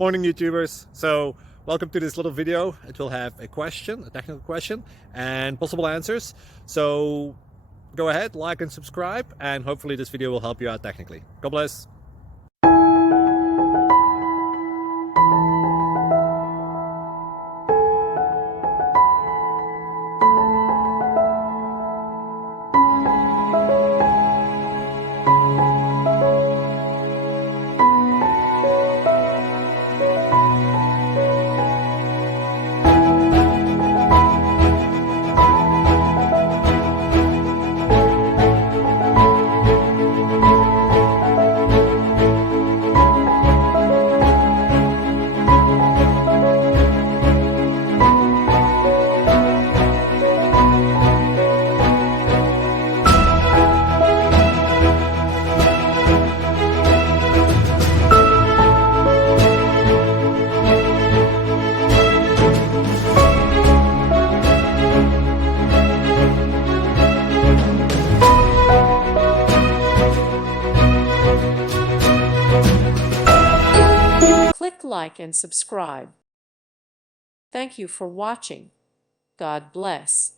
Morning YouTubers. So welcome to this little video. It will have a question, a technical question, and possible answers. So go ahead, like and subscribe, and hopefully this video will help you out technically. God bless. Click like and subscribe. Thank you for watching. God bless.